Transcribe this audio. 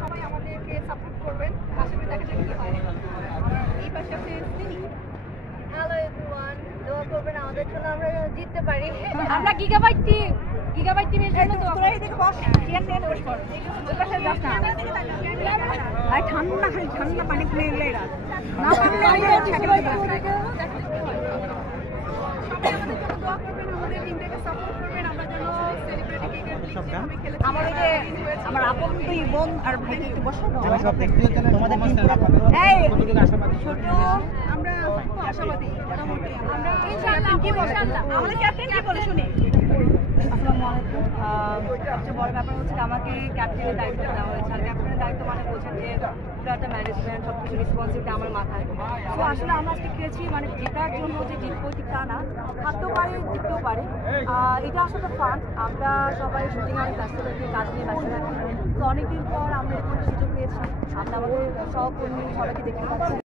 সবাই আমাদেরকে সাপোর্ট করবেন। আশা করি দেখা যাক কি হয়। এই পাশে আছে সিনি। হ্যালো এভরিওয়ান, দোয়া করবেন আমাদের জন্য আমরা জিততে পারি। আমরা গিগাবাইট টিমের জন্য দোয়া করি। এদিকে বস, চেয়ার নিয়ে বস কর। ওই পাশে যাস না। আর ঠান্ডা পানি খুলে এলে এরা। না পারলে আমি সবাই দোয়া করবেন, আমাদের টিমটাকে সাপোর্ট করবেন। আমরা যেন সেলিব্রিটি ক্রিকেট যেভাবে খেলেছি। আমার আপন দুই বোন আর ভাই একটু বসো। সব দেখতে তোমাদের এই ছোট আমরা আশাবাদী মোটামুটি। আমরা ইনশাআল্লাহ কি বলে আমাদের ক্যাপ্টেন কি বলে শুনি। আসসালামু আলাইকুম। সবচেয়ে বড় ব্যাপার হচ্ছে আমাকে ক্যাপ্টেনের দায়িত্ব দেওয়া হয়েছে। আর ক্যাপ্টেনের দায়িত্ব মানে বোঝেন যে পুরোটা ম্যানেজমেন্ট সব কিছু রেসপন্সিবিলিটি আমার মাথায়। তো আসলে আমরা আজকে খেয়েছি মানে জেতার জন্য যে জিতবো ঠিক তা না, হারতেও পারে জিততেও পারে। এটা আসলে ফান। আমরা সবাই শুটিং অনেক ব্যস্ত থাকি, কাজ নিয়ে ব্যস্ত থাকি। তো অনেকদিন পর আমরা এরকম সুযোগ পেয়েছি। আমরা আমাদের সহকর্মী সবাইকে দেখতে পাচ্ছি।